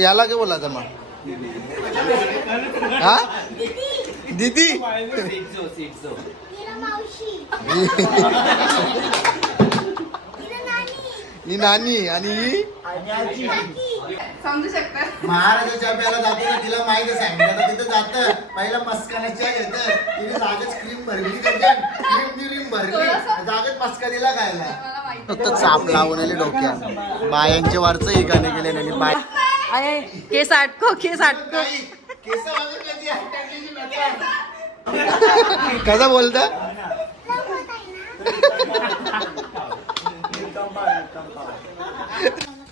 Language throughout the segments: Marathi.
याला काय बोलायचं मग? हा? दीदी? तिला नानी. ही नानी आणि ही? समजू शकता? महाराजाच्या प्याला जातो ना तिला माहिती सांगितलं. तिथं जातं. पहिला मस्कानाच्या घेतं तिने जागेच क्रीम भरली त्याच्यात क्रीम क्रीम भरली. जागेत मस्का दिला खायला. फक्त चाप लावून आले डोक्यात. बायांचे वरच ही गाणे गेले नाही बाय आहे केस आटको केस आटको. केस बोलता?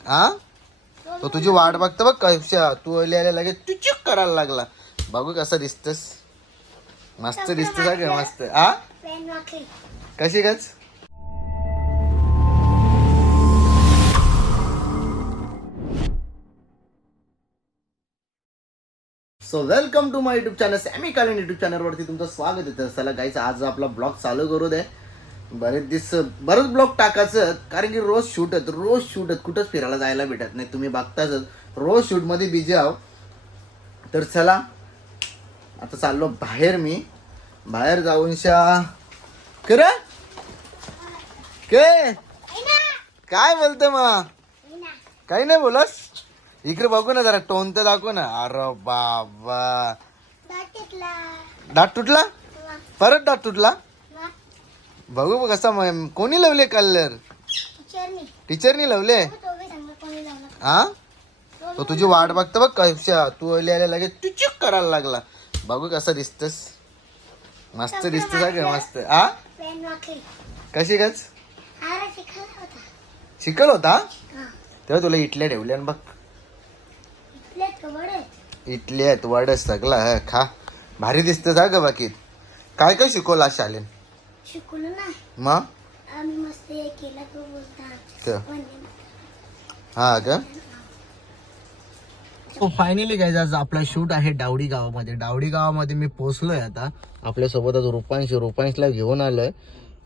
हा? तो तुझी वाट बघतो बघ कशा तू आल्या लगेच चुचुक करायला लागला. बघू कसं दिसतस. मस्त दिसत का मस्त. वाकली. कशी गच so welcome to my YouTube channel Sammy कालीन युट्यूब चॅनलवरती तुमचं स्वागत आहे. तर चला गाईचं आज आपला ब्लॉग चालू करू दे. बरेच दिवस बरंच ब्लॉग टाकायचं कारण की रोज शूट आहेत रोज शूट आहेत. कुठंच फिरायला जायला भेटत नाही. तुम्ही बघताच रोज शूटमध्ये बिझी आहो. तर चला आता चाललो बाहेर मी. बाहेर जाऊन शा. कर के? काय बोलतो मग काही नाही बोलस इकडे बघू ना जरा टोन तर दाखव ना. अरे बाबा. दाट तुटला? परत दाट तुटला? बघू बघ कसा कोणी लावले कलर? टीचरनी. लावले? लावला. हा? तो तुझी वाट बघतो बघ कशा तू आल्या लगेच चुचुक करायला लागला. बघू कसा दिसतस. मस्त दिसत मस्त. वाकली. कशी गच हारा शिकला होता. हा. तेव्हा तुला इटल्या ठेवल्या बघ. इटली आहेत वडच सगळा ह खा. भारी दिसतं जा ग बाकी काय काय शिकवलं आज शालेन? शिकलो नाही. मग? आम्ही मस्त हे केलं तो बोलता क- वंदे मातरम. हा का फायनली काय आज आपला शूट आहे डावडी गावामध्ये. डावडी गावामध्ये मी पोहोचलोय आता. आपल्यासोबत आज रुपांश रुपांशला घेऊन आलोय.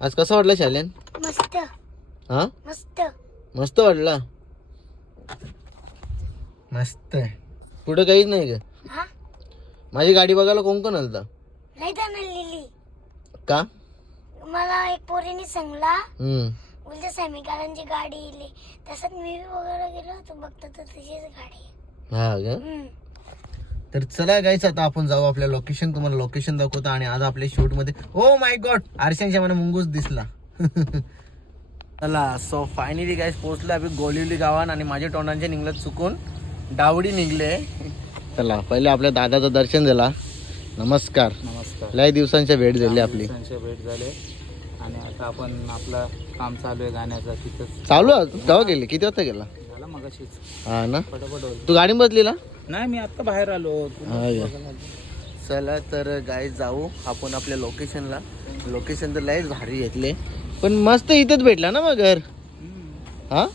आज कसं वाटलं शालेन? मस्त. हा? मस्त. मस्त वाटला? मस्त आहे. पुढे काहीच नाही का? हा? माझी गाडी बघायला कोण कोण आलता? लय जण लिहिली का? मला एक पोरीने सांगला. हम्म. बोलते सॅमिकारांची गाडी इली. तसंच मी बी बघायला गेलो होतो बघतो तर तुझीच गाडी. आहे. हा का? हम्म. तर चला गाईच आता आपण जाऊ आपल्या लोकेशन तुम्हाला लोकेशन दाखवतो आणि आज आपल्या शूटमध्ये ओ माय गॉड आरशांच्या मला मुंगूस दिसला. चला सो फायनली गाईज पोहोचलो आम्ही गोलिवली गावात आणि माझ्या तोंडांचे निघलं चुकून. डावडी निघले. चला पहिले आपल्या दादाचं दर्शन झाला. नमस्कार. नमस्कार. लय दिवसांच्या भेट झाली आपली. दिवसांचे भेट झाले. आणि आता आपण आपलं काम चालू आहे गाण्याचं तिथंच. चालू आहे? केव्हा गेले? किती वाजता गेला? झालं मग अशीच हा ना? पटापट होईल. तू गाडी बसलीला नाही मी आता बाहेर आलो. हा? चला तर गाय जाऊ आपण आपल्या लोकेशनला लोकेशन तर लयच भारी घेतले. पण मस्त इथेच भेटला ना मग घर? हा?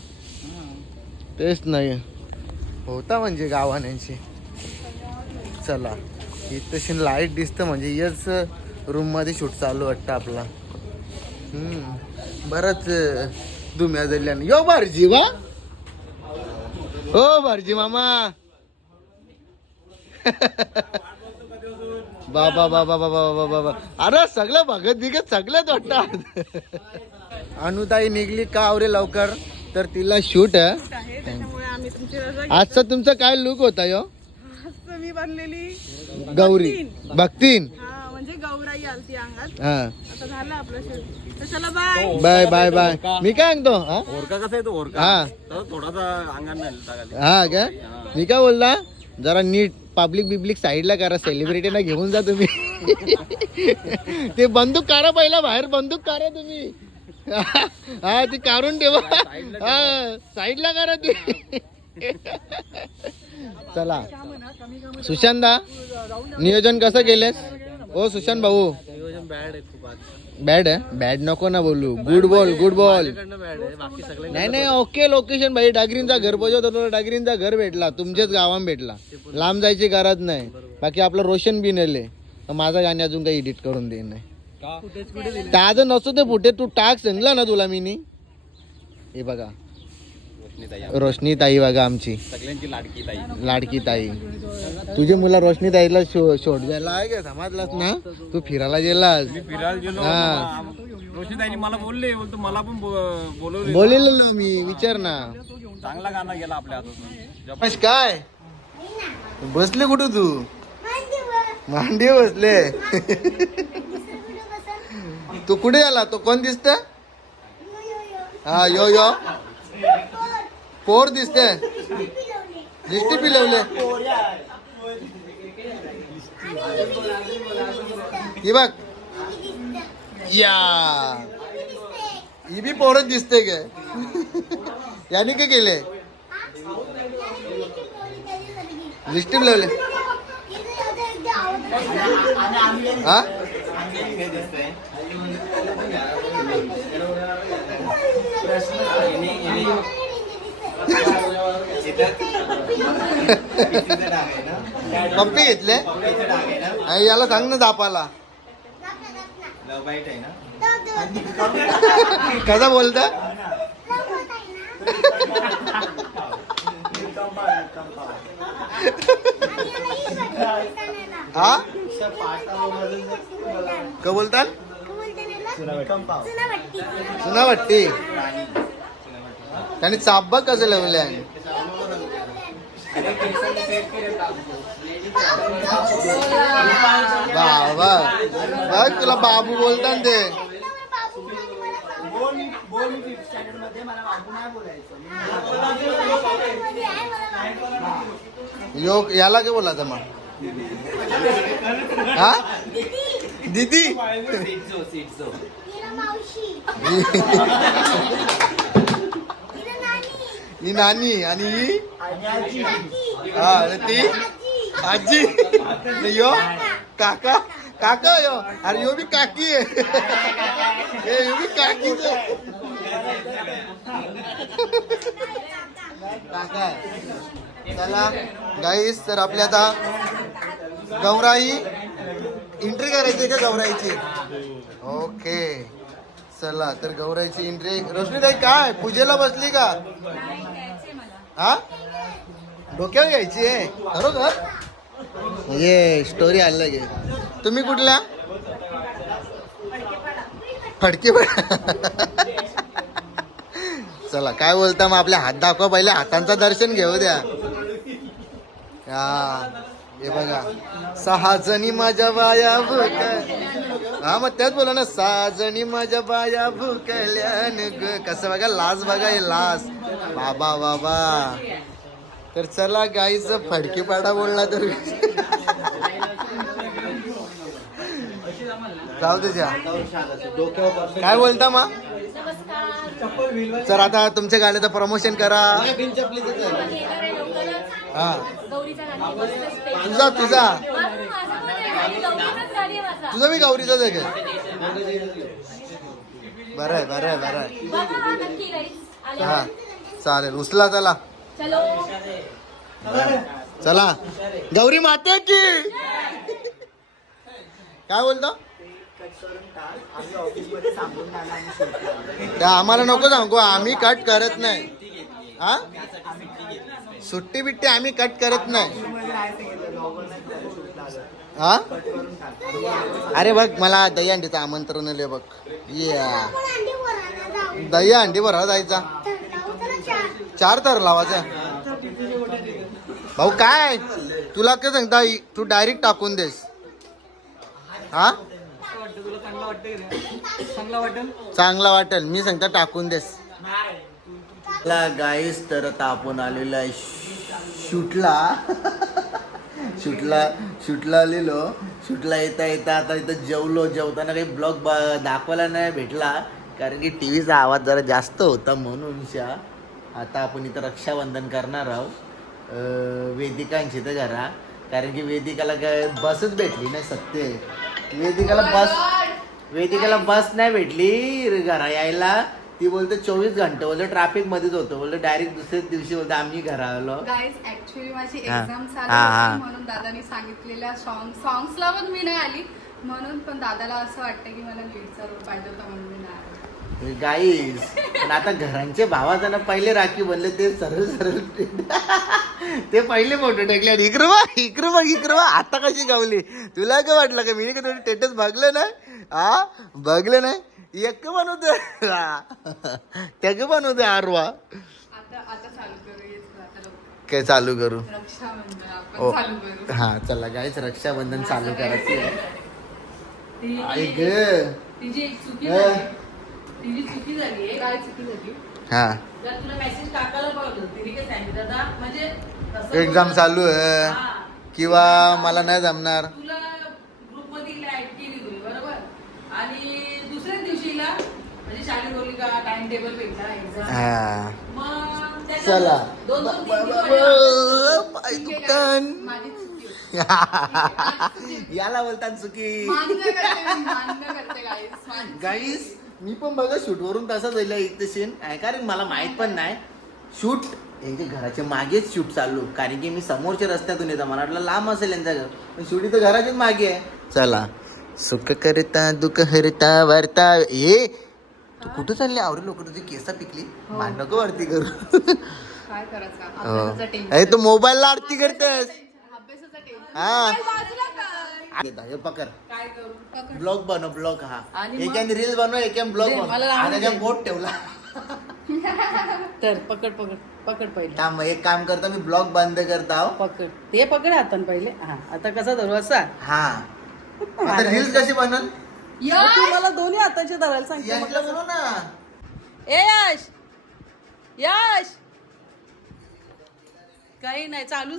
तेच नाही. होता म्हणजे गावान्यांची चला. इथं लाइट दिसतं म्हणजे याच रूममध्ये शूट चालू वाटतं आपला. बरंच दुम्या जल्ल्यानं यो भारजी वा. हो भारजी मामा. बाबा बाबा बाबा बाबा बाबा अरे सगळं भगत बिगत सगळंच वाटतं अनुताई निघली का आवरे लवकर? तर तिला शूट आहे त्याच्यामुळे आम्ही तुमची रजा आजचा तुमचा काय लुक होता यो. मी बनलेली गौरी. भक्तीन. हा म्हणजे गौराई आलती अंगात. हा. आता झालं आपलं तर चला बाय बाय बाय बाय मी काय सांगतो हा? ओरका कसा आहे तो ओरका? हा. थोडासा नाही हा का? मी काय बोलला? जरा नीट पब्लिक बिब्लिक साईडला करा सेलिब्रिटीना घेऊन जा तुम्ही. ते बंदूक काढा पहिला बाहेर बंदूक काढा तुम्ही. हा ती काढून ठेवा. हा साईडला करा ते चला. सुशांता नियोजन कसं केलेस ओ सुशांत भाऊ. बॅड आहे बॅड नको ना बोलू. गुड बॉल गुड बॉल नाही नाही ओके लोकेशन भाई. डागरींचा घर पोहोचवत होतो डागरींचा घर भेटला. तुमच्याच गावात भेटला. लांब जायची गरज नाही. बाकी आपलं रोशन बी नेले तर माझा गाणे अजून काही एडिट करून देईन नाही. ताजं नसतो ते फुटे तू टाक सांगला ना तुला मी नी हे बघा. रोशनी ताई बघा आमची. सगळ्यांची लाडकी ताई. लाडकी ताई तुझी मुला रोशनी ताईला शो शोध द्यायला आहे का? समाजलाच ना? तू फिरायला गेलास. मी फिरायला गेलो हा. रोशनी ताईने मला बोलले बोलतो मला पण बोलवले बोलेल ना मी विचार ना. चांगला गाणं गेला आपल्या रमेश, काय? बसले कुठं तू? मांडी बसले. तू कुठे आला? तो कोण दिसत? हा यो यो. पोर दिसते. दिसते पिलवले. ही बघ. या. ही बी पोरच दिसते काय याने काय केले लिस्टी पिलवले. हा? पप्पी घेतले आणि याला सांग ना जापाला. कसा बोलता हा? का बोलतात सुना वाटते त्याने चाप कसं लावले आहे. बाबा बघ तुला बाबू बोलतात ते. यो याला काय बोलायचं मग? हा? दीदी? ही नानी आणि ही? हा ती? आजी? यो? काका? काका यो? अरे यो बी काकी आहे. ए यो बी काकी आहे. काका चला गाईस तर आपल्या आता गौराई एंट्री करायची का गौराईची? ओके चला तर गौराईची एंट्री रोशनी काय? पूजेला बसली का? हा? डोक्यावर घ्यायची आहे बरोबर ये स्टोरी आणलं गे तुम्ही कुठल्या? फडके चला काय बोलता मग आपल्या हात दाखवा पहिले हातांचं दर्शन घेऊ द्या. हा हे बघा. सहा जणी माझ्या बाया भूक हा मग त्याच बोला ना सहा जणी माझ्या बाया भूकल्यान ग. कसं बघा लाज बघा हे लाज. बाबा बाबा. तर चला गाईचं फडकेपाडा बोलला तर. जाऊ दे जा. काय बोलता मा? सर आता तुमच्या गाण्याचं प्रमोशन करा. हा. तुझा तुझा. तुझा मी गौरीचाच आहे का बरं आहे बरं आहे बरं आहे. हा चालेल. उचला चला. चला. गौरी माते की! काय बोलतो? त्या आम्हाला नको सांगू आम्ही कट करत नाही. हा? सुट्टी बिट्टी आम्ही कट करत नाही. हा? अरे बघ मला दही अंडीचं आमंत्रण आले बघ. या दही अंडी भरा जायचा. चार तर लावायचा. भाऊ काय? तुला काय सांगता तू डायरेक्ट टाकून देस. हा? चांगला वाटेल. मी सांगता टाकून देस. गाईस तर आता आपण आलेला आहे शूटला. शूटला शूटला आलेलो शूटला येता येता आता इथं जेवलो. जेवताना काही ब्लॉग दाखवायला नाही भेटला. कारण की टी व्हीचा आवाज जरा जास्त होता म्हणून शा. आता आपण इथं रक्षाबंधन करणार आहोत. वेदिकांची तर घरा कारण की वेदिकाला काय बसच भेटली नाही सत्य वेदिकाला बस वेदिकाला बस नाही भेटली घरा यायला. ती बोलते चोवीस घंटे. बोलते ट्रॅफिक मध्येच होतं. बोलते डायरेक्ट दुसऱ्याच दिवशी बोलते आम्ही घरा आलो गाईज ऍक्च्युली माझी हा. एक्झाम चालू हा, हा. होती म्हणून दादानी सांगितलेल्या सॉंग सॉंग्सला पण मी नाही आली. म्हणून पण दादाला असं वाटतं की मला लीडचा रोल पाहिजे होता म्हणून मी नाही आले. गाईस पण आता घरांचे भावाजांना पहिले राखी बनले ते सरळ सरळ ते पहिले फोटो टाकले. आणि इकडं बघ इकडं बघ इकडं बघ आता कशी गावली. तुला काय वाटलं का? मी का थोडी टेटस बघलं ना हा बघलं नाही? एक बनवतो त्याग बनवतो आरवा. आता आता चालू करू येत आता लवकर. काय चालू करू? ओ. चालू करू. हा चला गाईच रक्षाबंधन चालू करायची आई ग. हा. म्हणजे एक्झाम बोलणं- चालू आहे. हा. किंवा मला नाही जमणार तुला ग्रुपमध्ये ऍड केली तुम्ही बरोबर आणि दुसऱ्याच दिवशीला म्हणजे शाळेत बोलली का टाइम टेबल भेटला एक्झाम हा. मग चला. दोन दोन तीन तीन वाजेला- पाय ठीक आहे, दुकान guys. माझी चुकी होती. याला बोलतात चुकी. मान्य करते मी, मान्य करते guys. माझी गाईस मी पण बघा शूट वरून तसा झालं इथे सीन आहे कारण मला माहीत पण नाही. शूट यांच्या घराच्या मागेच शूट चालू. कारण की मी समोरच्या रस्त्यातून येतो. मला वाटलं लांब असेल यांचं घर. पण शूट इथं घराच्याच मागे आहे. चला. सुख करता दुःख हरता वार्ता. हे तू कुठं चालली? आवरी लोक तुझी केसा पिकली. मान नको वरती करू. काय करायचं? अभ्यासाचं अरे तू मोबाईलला आरती करतेस. अभ्यासाचं हा. बाजूला हे पकड. काय करू? ब्लॉग बनव ब्लॉग हा. आणि एक रील बनव एक ब्लॉग दे, बनव. मला लावून आणि दे. त्याच्यात बोट ठेवला. तर पकड पकड पकड पहिले. थांब एक काम करता मी ब्लॉग बंद करता. पकड. ते पकड हातान पहिले. हा आता कसा धरू असा? हा. आता रील्स कशी बनल! तू मला दोन्ही हातांचे धरायला सांगते? बनव ना ए यश यश काही नाही चालू?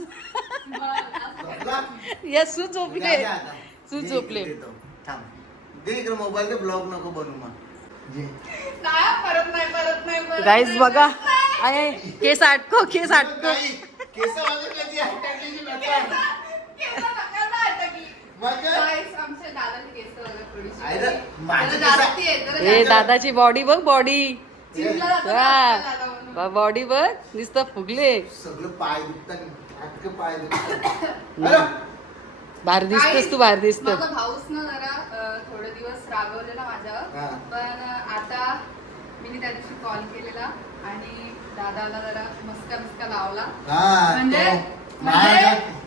यश तू झोपले द्या, द्या आता. तू दे झोपले. थांब दे इकडे मोबाईल ब्लॉग नको बनवू मग जे. परत नाही परत नाही परत नाही, बघा परत नाही. आहे केस आटको केस आटको नाही, नका. केस नका ना अटकी. मग? Guys, आमच्या दादाने केस वगैरे थोडीशी ना, जास्त. दादाची बॉडी बघ बॉडी ना. बॉडी बघ नुसतं फुगले. सगळं पाय दुखतात अटक पाय दुखतात. अरे, बाहेर दिसतोस तू बाहेर दिसत भाऊच ना जरा थोडे दिवस रागवलेला हा. माझ्यावर. पण आता मी त्या दिवशी कॉल केलेला आणि दादाला जरा मस्का मिस्का लावला. हा, म्हणजे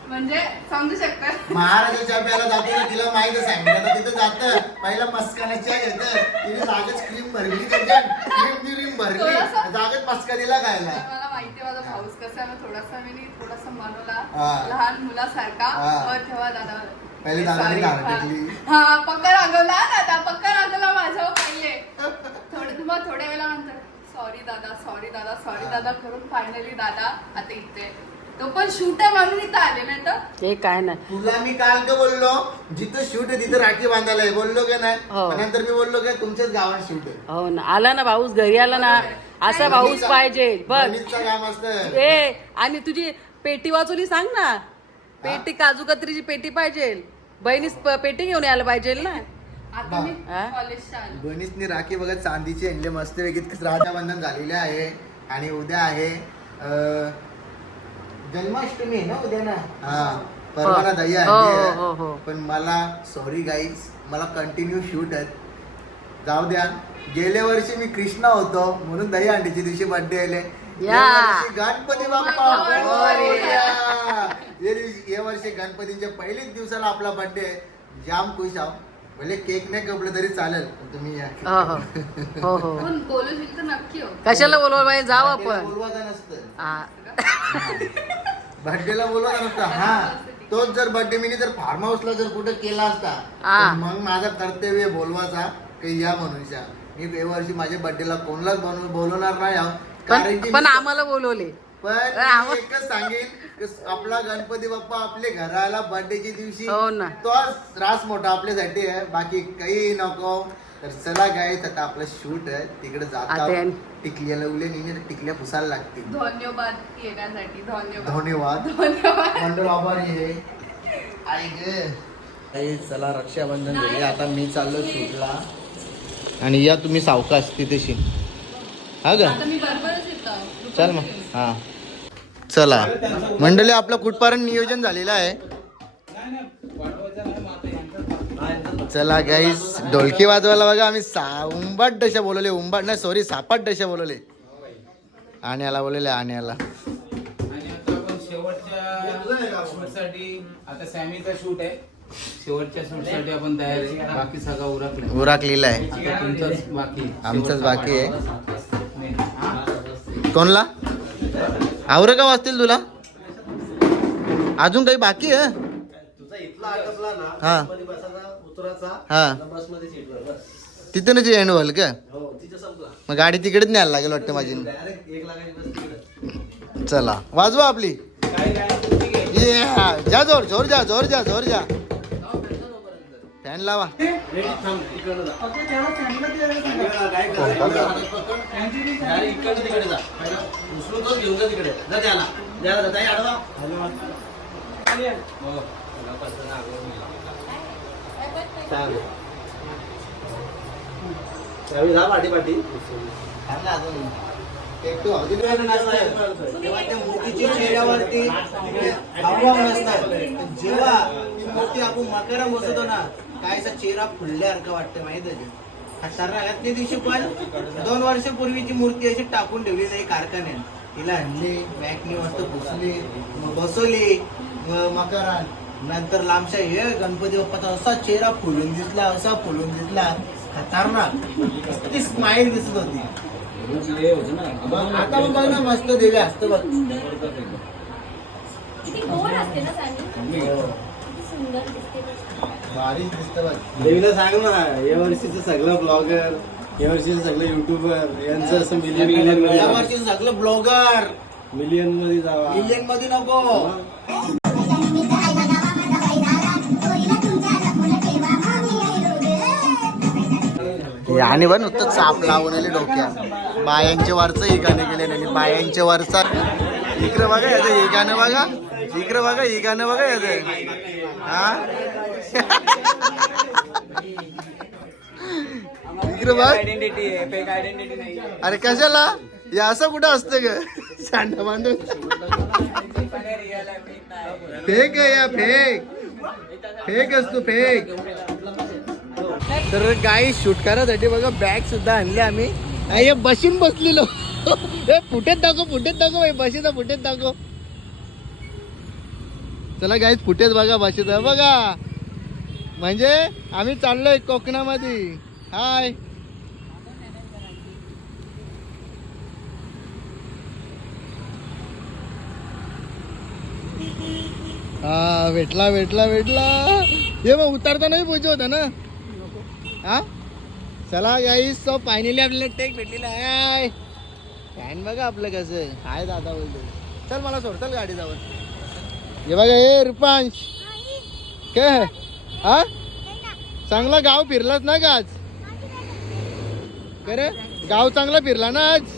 म्हणजे समजू शकता? महाराजाच्या प्याला जातो ना तिला माहीत सांगितलं आता तिथं जात. पहिला मस्कानाच्या घेत. तिने जागच क्रीम भरली त्याच्यात क्रीम क्रीम भरली. थोडासा- जागत मस्का दिला खायला. मला माहिती आहे माझा भाऊस कसा आहे, मग थोडासा मी थोडासा मनवला हा. लहान मुलासारखा. हा. मग तेव्हा दादा. पहिले दादाने Sorry, दारू हा. टेकली. हा पक्का रागवला दादा. पक्का रागवला माझ्यावर पहिले. थोडे मग थोड्या सॉरी दादा. सॉरी दादा. सॉरी दादा. करून फायनली दादा आता इथे. तो पण शूट आहे म्हणून इथं आले नाही तर? हे काय नाही. तुला मी काल का बोललो जिथं शूट आहे तिथं राखी बांधायला आहे. बोललो का नाही? हो. पण नंतर मी बोललो का तुमच्याच गावात शूट आहे. हो ना. आला ना भाऊस घरी आला ना. असा भाऊस पाहिजे. बघ. काम असतं. ए आणि तुझी पेटी वाचवली सांग ना. पेटी काजू कत्रीची पेटी पाहिजे. बहिणीस प- पेटी घेऊन यायला पाहिजे ना. आता मी हा? कॉलेजच्या आले. बहिणीसनी राखी बघा चांदीची आणले. मस्त वेगळी राजाबंधन झालेले आहे. आणि उद्या आहे अं, जन्माष्टमी आहे ना उद्या ना? हा परवा ना दही हो, आणली हो, हो. आहे. पण मला सॉरी गाईज मला कंटिन्यू शूट आहेत. जाऊ द्या. गेल्या वर्षी मी कृष्णा होतो म्हणून दही अंडीच्या दिवशी बर्थडे आले. या. गणपती बाप्पा. मोरया. या. दिवशी- या वर्षी गणपतीच्या पहिल्याच दिवसाला आपला बर्थडे जाम खुश आहो. भले केक नाही कपले तरी चालेल पण तुम्ही या. हो हो. हो हो. पण बोलू तर नक्की हो. कशाला बोलवा पाहिजे जाऊ आपण. बोलवायचं नसतं. हा. बर्थडेला बोलवायचं नसतं. हा. तोच जर बर्थडे मी जर फार्म हाऊसला जर कुठे केला असता हा. तर मग माझं कर्तव्य आहे बोलवायचा की या म्हणूनच्या मी यावर्षी माझ्या बर्थडेला कोणालाच बनव बोलवणार नाही आहो. कारण पण की पण मी- आम्हाला बोलवले. पण मी एकच सांगेन की आपला गणपती बाप्पा आपल्या घराला बर्थडेच्या दिवशी हो ना. तोच त्रास मोठा आपल्यासाठी आहे. बाकी काही नको. तर चला गाईच आता आपलं शूट आहे. तिकडे जाता आता टिकल्या लवले नेहमी टिकल्या पुसायला लागतील. धन्यवाद येण्यासाठी धन्यवाद. धन्यवाद. धन्यवाद. मंडळ आभारी आहे. आई ग. आई चला रक्षाबंधन झाले आता मी चाललो शूटला आणि या तुम्ही सावकाश तिथेशी. हा ग. आता मी चल मग. हा. चला. मंडळी आपलं कुठपर्यंत नियोजन झालेलं आहे. चला गाईस ढोलकी वाजवायला बघा. आम्ही सा उंबाट डशा बोलवले. उंबाट नाही सॉरी सापाट डशा बोलवले. आण्याला बोलवले आण्याला. शूट आहे. शेवटच्या शूटसाठी आपण तयार आहे. बाकी सगळा उराक बाकी आमचंच बाकी आहे. कोणला? आवर का वाचतील तुला? अजून काही बाकी आहे? हा. हा. तिथूनच एंड होईल का? हो मग गाडी तिकडेच न्यायला लागेल वाटतं माझी. चला वाजवा आपली. जोर जोर जा जोर जा जोर जा. फॅन लावा. डायरेक्ट इकडे तिकडे जा. उचलून तोच घेऊन जा तिकडे. जा त्याला. द्याला जा ताई आडवा. चालेल. त्यावेळी जा पाठी पाठी तेव्हा त्या मूर्तीच्या चेहऱ्यावरती नसतात. जेव्हा ती मूर्ती आपण मकरा बसवतो ना काय चेहरा फुलल्यासारखा वाटतं माहीत आहे ते दिवशी पण दोन वर्षापूर्वीची मूर्ती अशी टाकून ठेवली नाही कारखान्यात. तिला आणली मॅकनी मस्त घुसले मग बसवली मकरान. नंतर लांबच्या हे गणपती बाप्पाचा असा चेहरा फुलून दिसला असा फुलून दिसला. खतरनाक. ती स्माईल दिसत होती. आता मग बघ ना मस्त दिले असतं बघ. किती गोड असते ना सानी किती सुंदर दिसते भारी दिसतं बघ. देवीला सांग ना या वर्षीचं सगळं ब्लॉगर या वर्षीचं सगळं युट्यूबर यांचं असं मिलियन मिलियनमध्ये या. वर्षी सगळं ब्लॉगर मिलियनमध्ये जावा. मिलियनमध्ये नको. आणि पण नुसतं साप लावलेले डोक्या बायांच्या वरचं हे गाणं गेले नाही बायांच्या वरचा इकडे बघा याचं हे गाणं बघा. इकडे बघा हे गाणं बघा याचं. हा? इकडे बघ. आयडेंटिटी आहे फेक आयडेंटिटी नाही अरे कशाला? हे असं कुठं असतं ग? सांडा मांडून फेक आहे या फेक. फेक असतो फेक. तर गाई शूट करायसाठी बघा बॅग सुद्धा आणली आम्ही. हे बशीन बसलेलो. हे फुटेत दाखव फुटेत दाखव बशीचा फुटेत दाखव. चला गाईज फुटेत बघा बशीचा बघा. म्हणजे आम्ही चाललोय कोकणामध्ये. हाय हा भेटला भेटला भेटला. हे मग उतरतानाही पोहोचव होता ना? हा? चला गाईस तो फायनली आपल्याला टेक भेटलेला आहे. फॅन बघा आपलं कसं. हाय दादा बोलतो चल मला सोड चल गाडी जावर हे बघा हे रुपांश. काय? हा? चांगला गाव फिरलाच ना का आज? करे गाव चांगला फिरला ना आज?